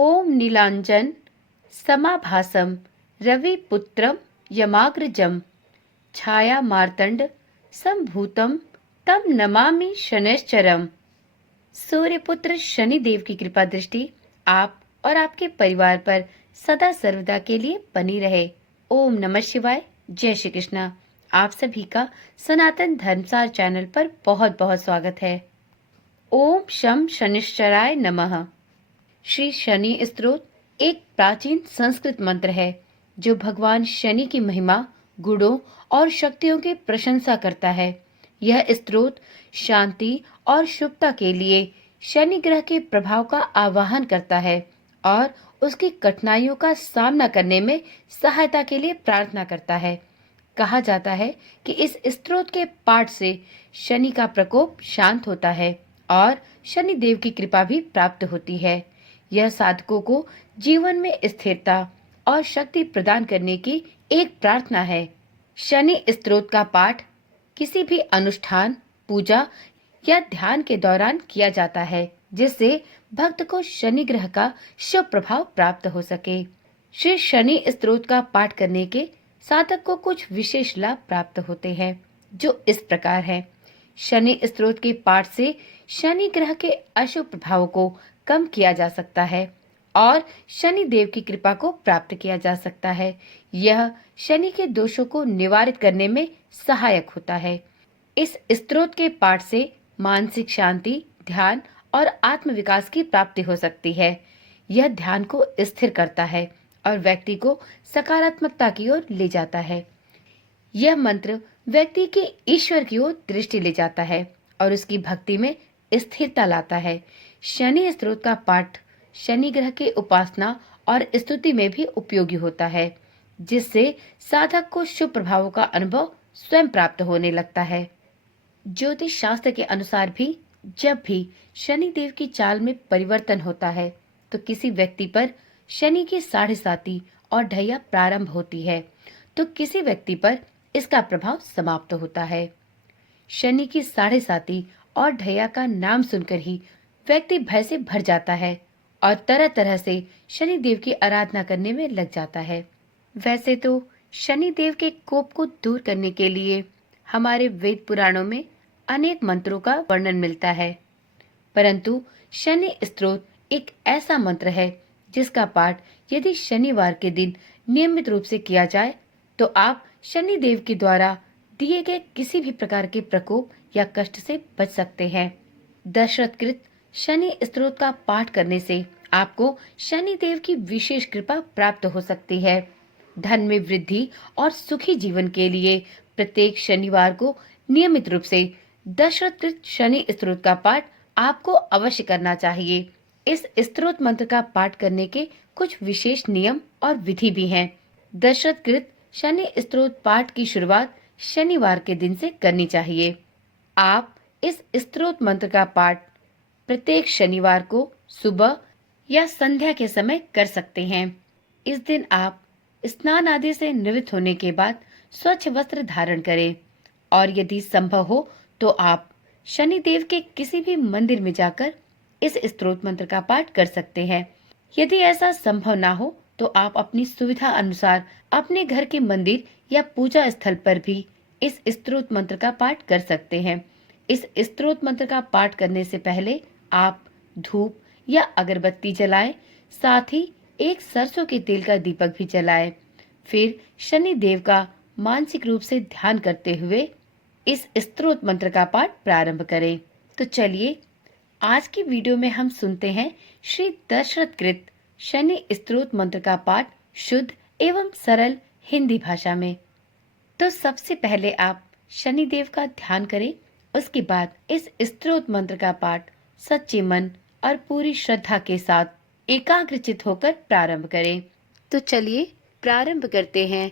ओम नीलांजन समाभासम रविपुत्रम यमाग्रजम छाया मार्तंड संभूतम तम नमामि शनैश्चरम। सूर्यपुत्र शनिदेव की कृपा दृष्टि आप और आपके परिवार पर सदा सर्वदा के लिए बनी रहे। ओम नमः शिवाय। जय श्री कृष्णा। आप सभी का सनातन धर्मसार चैनल पर बहुत बहुत स्वागत है। ओम शम शनिश्चराय नमः। श्री शनि स्तोत्र एक प्राचीन संस्कृत मंत्र है जो भगवान शनि की महिमा, गुणों और शक्तियों की प्रशंसा करता है। यह स्तोत्र शांति और शुभता के लिए शनि ग्रह के प्रभाव का आवाहन करता है और उसकी कठिनाइयों का सामना करने में सहायता के लिए प्रार्थना करता है। कहा जाता है कि इस स्तोत्र के पाठ से शनि का प्रकोप शांत होता है और शनि देव की कृपा भी प्राप्त होती है। यह साधकों को जीवन में स्थिरता और शक्ति प्रदान करने की एक प्रार्थना है। शनि स्तोत्र का पाठ किसी भी अनुष्ठान, पूजा या ध्यान के दौरान किया जाता है जिससे भक्त को शनि ग्रह का शुभ प्रभाव प्राप्त हो सके। श्री शनि स्तोत्र का पाठ करने के साधक को कुछ विशेष लाभ प्राप्त होते हैं जो इस प्रकार है। शनि स्तोत्र के पाठ से शनि ग्रह के अशुभ प्रभावों को कम किया जा सकता है और शनि देव की कृपा को प्राप्त किया जा सकता है। यह शनि के दोषों को निवारित करने में सहायक होता है। इस स्तोत्र के पाठ से मानसिक शांति, ध्यान और आत्मविकास की प्राप्ति हो सकती है। यह ध्यान को स्थिर करता है और व्यक्ति को सकारात्मकता की ओर ले जाता है। यह मंत्र व्यक्ति की ईश्वर की ओर दृष्टि ले जाता है और उसकी भक्ति में स्थिरता लाता है। शनि स्तोत्र का पाठ शनि ग्रह के उपासना और स्तुति में भी उपयोगी होता है जिससे साधक को शुभ प्रभावों का अनुभव स्वयं प्राप्त होने लगता है। ज्योतिष शास्त्र के अनुसार भी जब भी शनि देव की चाल में परिवर्तन होता है तो किसी व्यक्ति पर शनि की 7.5 और ढैया प्रारंभ होती है तो किसी व्यक्ति पर इसका प्रभाव समाप्त होता है। शनि की 7.5 और ढैया का नाम सुनकर ही व्यक्ति भय से भर जाता है और तरह तरह से शनि देव की आराधना करने में लग जाता है। वैसे तो शनि देव के कोप को दूर करने के लिए हमारे वेद पुराणों में अनेक मंत्रों का वर्णन मिलता है, परंतु शनि स्तोत्र एक ऐसा मंत्र है जिसका पाठ यदि शनिवार के दिन नियमित रूप से किया जाए तो आप शनि देव के द्वारा दिए गए किसी भी प्रकार के प्रकोप या कष्ट से बच सकते हैं। दशरथकृत शनि स्तोत्र का पाठ करने से आपको शनि देव की विशेष कृपा प्राप्त हो सकती है। धन में वृद्धि और सुखी जीवन के लिए प्रत्येक शनिवार को नियमित रूप से दशरथकृत शनि स्तोत्र का पाठ आपको अवश्य करना चाहिए। इस स्तोत्र मंत्र का पाठ करने के कुछ विशेष नियम और विधि भी हैं। दशरथकृत शनि स्तोत्र पाठ की शुरुआत शनिवार के दिन से करनी चाहिए। आप इस स्तोत्र मंत्र का पाठ प्रत्येक शनिवार को सुबह या संध्या के समय कर सकते हैं। इस दिन आप स्नान आदि से निवृत्त होने के बाद स्वच्छ वस्त्र धारण करें और यदि संभव हो तो आप शनि देव के किसी भी मंदिर में जाकर इस स्तोत्र मंत्र का पाठ कर सकते हैं। यदि ऐसा संभव ना हो तो आप अपनी सुविधा अनुसार अपने घर के मंदिर या पूजा स्थल पर भी इस स्तोत्र मंत्र का पाठ कर सकते हैं। इस स्तोत्र मंत्र का पाठ करने से पहले आप धूप या अगरबत्ती जलाएं, साथ ही एक सरसों के तेल का दीपक भी जलाएं। फिर शनि देव का मानसिक रूप से ध्यान करते हुए इस स्तोत्र मंत्र का पाठ प्रारंभ करें। तो चलिए आज की वीडियो में हम सुनते हैं श्री दशरथकृत शनि स्तोत्र मंत्र का पाठ शुद्ध एवं सरल हिंदी भाषा में। तो सबसे पहले आप शनि देव का ध्यान करें, उसके बाद इस स्तोत्र मंत्र का पाठ सच्चे मन और पूरी श्रद्धा के साथ एकाग्रचित होकर प्रारंभ करें। तो चलिए प्रारंभ करते हैं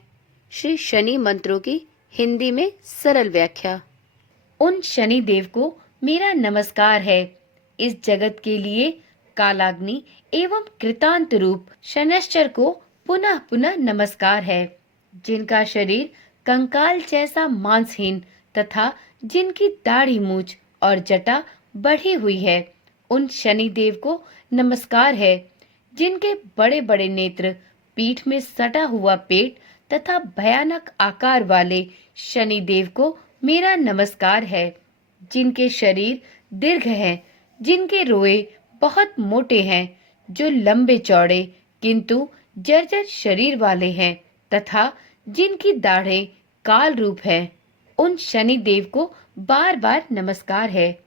श्री शनि मंत्रों की हिंदी में सरल व्याख्या। उन शनि देव को मेरा नमस्कार है। इस जगत के लिए कालाग्नि एवं कृतांत रूप शनैश्चर को पुनः पुनः नमस्कार है, जिनका शरीर कंकाल जैसा मांसहीन तथा जिनकी दाढ़ी मूछ और जटा बढ़ी हुई है। उन शनि देव को नमस्कार है जिनके बड़े बड़े नेत्र, पीठ में सटा हुआ पेट तथा भयानक आकार वाले शनिदेव को मेरा नमस्कार है। जिनके शरीर दीर्घ हैं, जिनके रोए बहुत मोटे हैं, जो लंबे चौड़े किंतु जर्जर शरीर वाले हैं तथा जिनकी दाढ़ें काल रूप है, उन शनिदेव को बार बार नमस्कार है।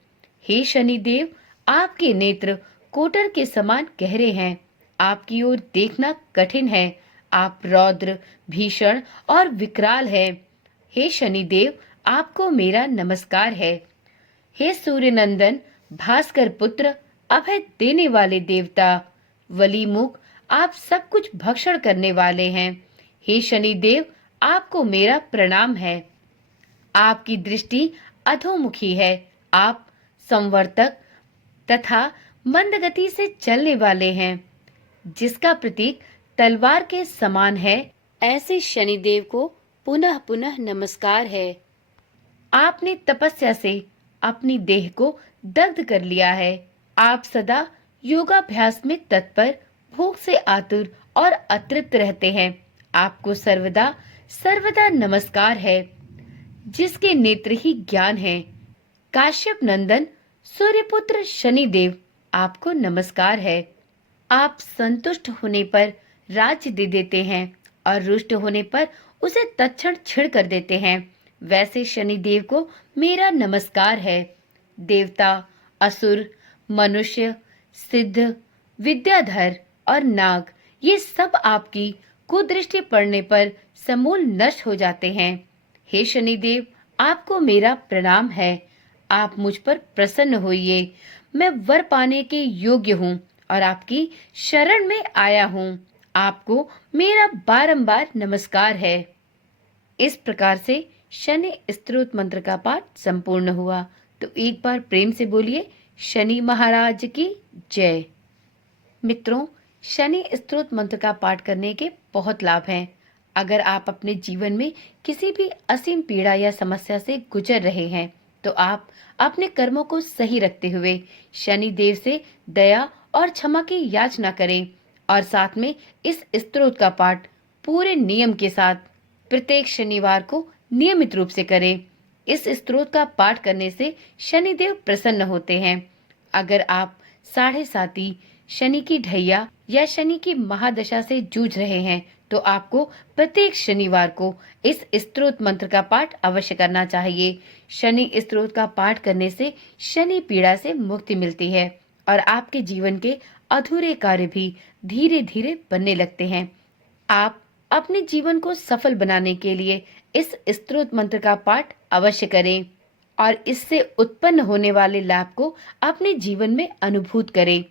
हे शनिदेव, आपके नेत्र कोटर के समान गहरे हैं। आपकी ओर देखना कठिन है। आप रौद्र, भीषण और विकराल हैं। हे शनिदेव, आपको मेरा नमस्कार है। हे सूर्यनंदन, भास्कर पुत्र, अभय देने वाले देवता, वलीमुख, आप सब कुछ भक्षण करने वाले हैं। हे शनिदेव, आपको मेरा प्रणाम है। आपकी दृष्टि अधोमुखी है। आप संवर्तक तथा मंद गति से चलने वाले हैं। जिसका प्रतीक तलवार के समान है, ऐसे शनिदेव को पुनः पुनः नमस्कार है। आपने तपस्या से अपनी देह को दग्ध कर लिया है। आप सदा योगाभ्यास में तत्पर, भूख से आतुर और अतृप्त रहते हैं। आपको सर्वदा सर्वदा नमस्कार है। जिसके नेत्र ही ज्ञान है, काश्यप नंदन सूर्यपुत्र शनिदेव, आपको नमस्कार है। आप संतुष्ट होने पर राज्य दे देते हैं और रुष्ट होने पर उसे तत्क्षण छिड़ कर देते हैं। वैसे शनिदेव को मेरा नमस्कार है। देवता, असुर, मनुष्य, सिद्ध, विद्याधर और नाग, ये सब आपकी कुदृष्टि पड़ने पर समूल नष्ट हो जाते हैं। हे शनिदेव, आपको मेरा प्रणाम है। आप मुझ पर प्रसन्न होइए। मैं वर पाने के योग्य हूँ और आपकी शरण में आया हूँ। आपको मेरा बारंबार नमस्कार है। इस प्रकार से शनि स्तोत्र मंत्र का पाठ संपूर्ण हुआ। तो एक बार प्रेम से बोलिए, शनि महाराज की जय। मित्रों, शनि स्तोत्र मंत्र का पाठ करने के बहुत लाभ हैं। अगर आप अपने जीवन में किसी भी असीम पीड़ा या समस्या से गुजर रहे हैं, तो आप अपने कर्मों को सही रखते हुए शनि देव से दया और क्षमा की याचना करें और साथ में इस स्तोत्र का पाठ पूरे नियम के साथ प्रत्येक शनिवार को नियमित रूप से करें। इस स्तोत्र का पाठ करने से शनिदेव प्रसन्न होते हैं। अगर आप 7.5 शनि की ढैया या शनि की महादशा से जूझ रहे हैं, तो आपको प्रत्येक शनिवार को इस स्तोत्र मंत्र का पाठ अवश्य करना चाहिए। शनि स्तोत्र का पाठ करने से शनि पीड़ा से मुक्ति मिलती है और आपके जीवन के अधूरे कार्य भी धीरे धीरे बनने लगते हैं। आप अपने जीवन को सफल बनाने के लिए इस स्तोत्र मंत्र का पाठ अवश्य करें और इससे उत्पन्न होने वाले लाभ को अपने जीवन में अनुभूत करें।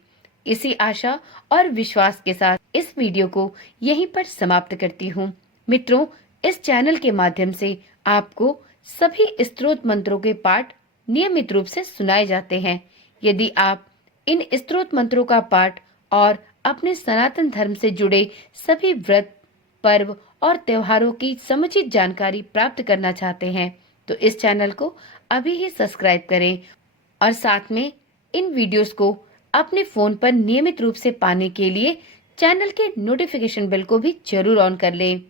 इसी आशा और विश्वास के साथ इस वीडियो को यहीं पर समाप्त करती हूँ। मित्रों, इस चैनल के माध्यम से आपको सभी स्तोत्र मंत्रों के पाठ नियमित रूप से सुनाए जाते हैं। यदि आप इन स्तोत्र मंत्रों का पाठ और अपने सनातन धर्म से जुड़े सभी व्रत, पर्व और त्योहारों की समुचित जानकारी प्राप्त करना चाहते हैं, तो इस चैनल को अभी ही सब्सक्राइब करें और साथ में इन वीडियोस को अपने फोन पर नियमित रूप से पाने के लिए चैनल के नोटिफिकेशन बेल को भी जरूर ऑन कर लें।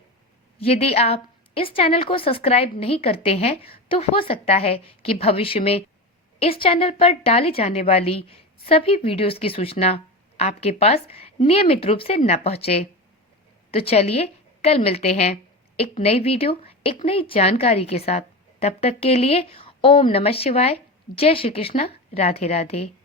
यदि आप इस चैनल को सब्सक्राइब नहीं करते हैं, तो हो सकता है कि भविष्य में इस चैनल पर डाली जाने वाली सभी वीडियोस की सूचना आपके पास नियमित रूप से न पहुंचे। तो चलिए, कल मिलते हैं एक नई वीडियो, एक नई जानकारी के साथ। तब तक के लिए ओम नमः शिवाय, जय श्री कृष्णा, राधे राधे।